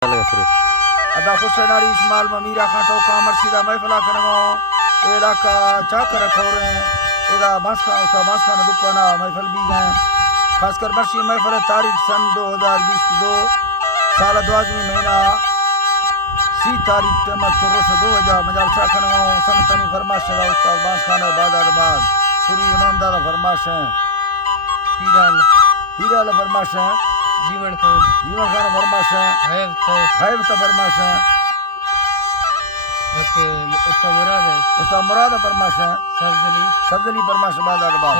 अदा खुशनारी इस्माइल ममीरा खां टोका मर्शिदा महफिला करनो इलाका चाकर खोरे इदा बांसखा उसा बांसखा न दुकाना महफिल भी गए खासकर मर्शी महफिल तारीख सन 2022 साल 12 महीना सी तारीख तेमत को रोश 2000 मजाल सा करनो संतनी फरमाश दा उस्ताद बांसखा ने बाजार बाद पूरी इमामदार फरमाश है हीरा फरमाश है जीवन खान फरमाश है हैब तो फरमाश है उस्ताद मुराद फरमाश है सब्जली फरमाश बाजार बाद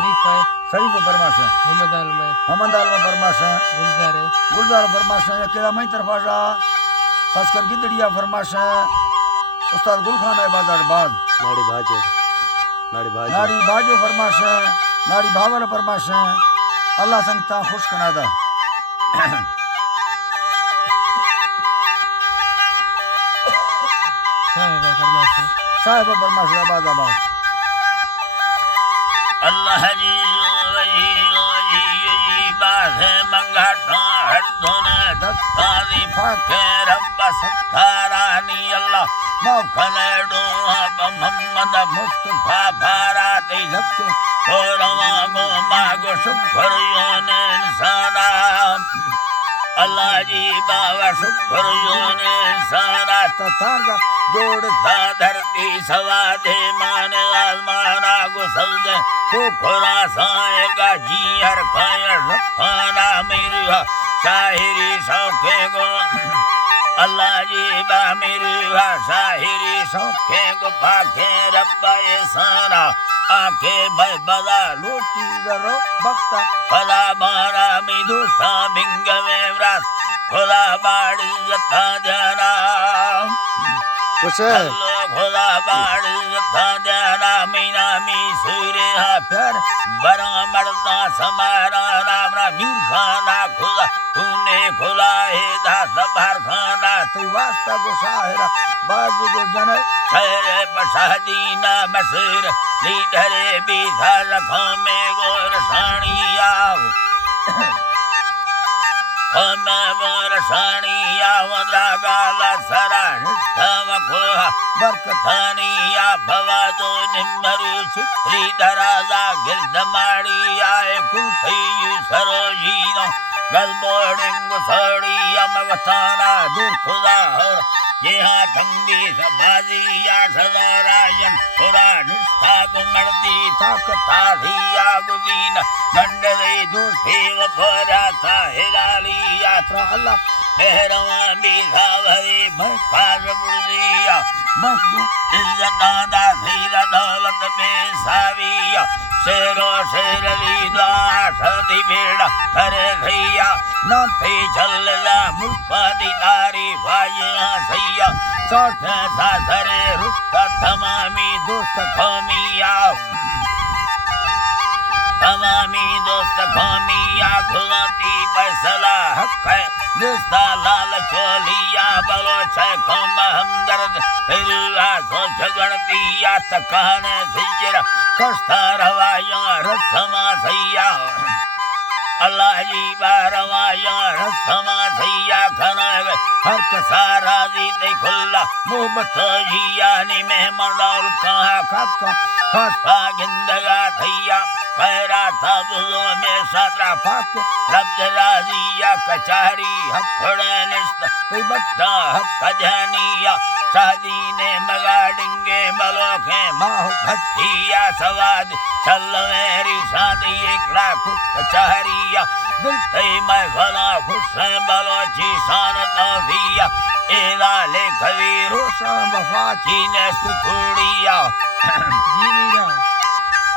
शरीफ फरमाश है मोहम्मद आलम फरमाश है गुलजार फरमाश है केड़ा मई तरफा जा खासकर गिदड़िया फरमाश है उस्ताद गुल खान है बाजार बाद नाड़ी भाजो फरमाश है नाड़ी भावल फरमाश है अल्लाह संगता खुश कनादा साहिब फरमाश आबाद अल्लाह जी बाज़े मंगाटा हदने दस्तारी फाके रब्बा सत्तारानी अल्लाह मौखले दो अब मोहम्मद मुस्तफा फाराती लक्के तोरवा गो मागो शुक्र योने इंसाना अल्लाह जी बाबा शुक्र योने इंसाना ततारगा जोड़ सा धरती सवा दे मान आसमाना को सलजे को खुरा साएगा जी हर खाया रफाना मेरी शाहिरी शौके गो अल्लाह जी बा मेरी शाहिरी शौके गो पाके रब्बा एसाना आके भाई बदा लूटी दरो बख्ता फला मारा मी दोस्ता बिंग में व्रत खुदा बाड़ी जता जाना खुदा बाड़ी जता जाना मीना मी सूरे हा प्यार बरा मरदा समारा नामरा मीर खाना खुदा तूने खुला है दास बार खाना तू वास्ता को शाहरा बाजू को जन शेरे पशादीना मसूर लीडरे बीधा लखों में गोर साणिया साणिया वद्रागाला सरा निष्ठा बरकथानिया भवादो निम्मरु चित्री दराजा गिरदमाड़िया कुल्फी सरोजीनो गलबोडिंग सोड़िया मवताना दूर खुदा और यहाँ ठंडी सबाजिया सदारायन पुरा निष्ठा गुमर्दी ताकता धिया गुदीन गंडरे दूसरे वफरा था हिलालिया तो अल्लाह मेहरवा बीघा भरे भरखार बुलिया मखबू इज्जताना धीरा दौलत बेसाविया शेरो शेरली दासदी बेड़ा करे भैया न थे चलला मुल्कादी दारी भाइया सैया चौथ साधरे रुस्ता तमामी दोस्त खमिया तमामी दोस्त खमिया खुलती फैसला हक है निस्ता लाल चोलिया बलो शेखो हमदर्द फिरुआ सोच गणतिया तकाने सिजरा कष्टा रवाया रसमा सैया अल्लाह जी बारवाया रसमा सैया खनग हर कसारा दी दे खुल्ला मोहब्बत जिया नि मेहमान कहा खास पागिंदगा थैया खैरा था बुलो में सदरा फाक रब्ज राजिया कचारी हफड़े निस्त कोई बट्टा हक जानिया शादी ने मगाड़ेंगे मलोखे माहु भत्तिया सवाद चल मेरी शादी एक लाख कचारिया दिल तई मैं भला खुश है बलोची शान तौफिया एला ले कवि रोशा वफाची ने सुखुड़िया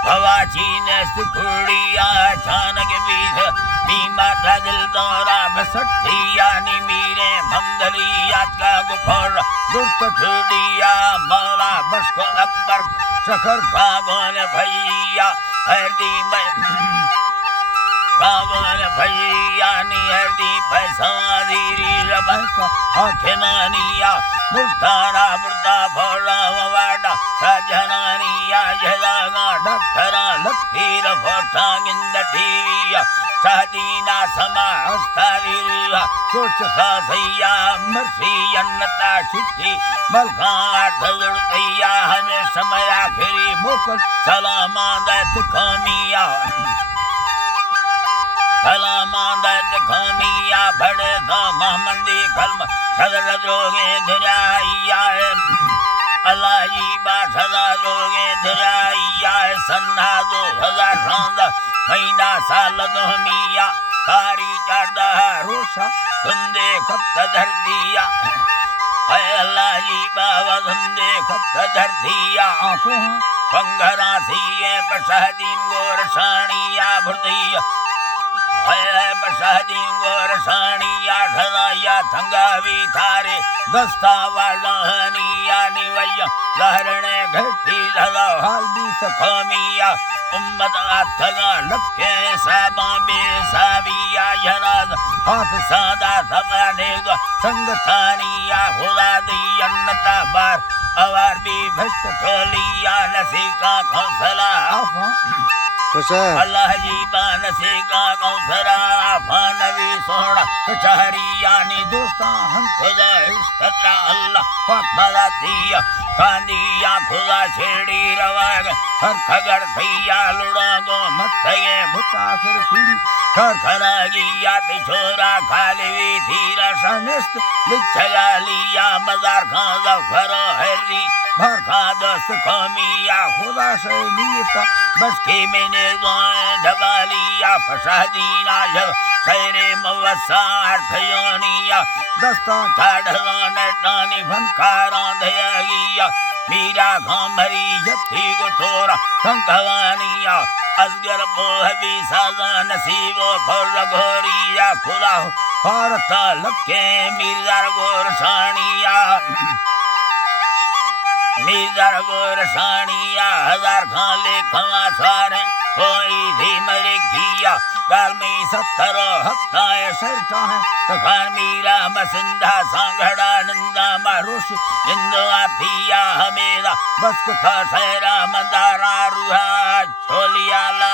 भवाची ने सुखुड़िया अचानक बीध बीमा था दिल दौरा बसठिया नी मीरे मंदलिया का गुफर दुर्त छुड़िया मौला बसको अकबर शखर खा बोल भैया हरदी में कावन भैया निहरदी पैसवादीरी रबह का हाथमानिया मुर्तारा बुर्ता भोला वाडा सजनानिया जलागा डक्टरा लत्तीर फोटा गिंद टीविया सादीना समा हस्तारिया सोच खासैया मर्सी अन्नता चिट्ठी मलका धलुड़ैया हमें समय आखिरी मोकल सलामादत कौमिया सलामादत कौमिया बड़े दामंदी कलम सदर जोगे दुराइया अल्लाही बा सदा जोगे दुराइया सन्ना 2000 महीना साल दोमिया कारी चढ़दा रोशा धुंदे खत धर दिया अल्लाही बाबा धुंदे खत धर दिया आंखों पंगरा सीए प्रसादीन गोर साणिया भुर्दिया प्रसादीन गोर साणिया ढलाया थंगावी थारे दस्ता वालहनिया निवैया लहरने घटी ढला हाल भी सखमिया उम्मत अथगा लक्के साबा बेसाविया जनाज हाथ सादा सबने गो संगतानिया खुदा दी अन्नता बार अवार भी भस्त टोलिया नसीका खौसला अल्लाह जी बान से का कौसरा फानवी सोना कचहरिया नी दोस्ता हम खुदा इस्तरा अल्लाह पाक भला दिया कांदिया खुदा छेड़ी रवाग हर खगड़ थैया लुड़ा गो मत गए भुता फिर कुड़ी खर खरागिया तिछोरा खाली थीरा सनिस्त लिच्छया लिया मजार खां जफरो हरी भर खा दोस्त कौमिया खुदा से नीता बस के मैंने ढबालिया फसादीना जब सैरे मवसार थयोनिया दस्ता चाढ़वा नटानी भनकारा दयागिया मीरा घामरी जत्थी को थोरा कंकवानिया अजगर मोहबी साजा नसीबो फौर घोरिया खुला भारत लक्के मीरदार गोर साणिया मीरदार गोर साणिया 1000 खाले खवा सारे कोई भी मरे किया गाल में 70 हफ्ताए सरता है तखान मीरा मसिंधा सांगड़ा नंदा मारुष इंदो आथिया हमेरा बस का सैरा मंदारा रुहा छोलियाला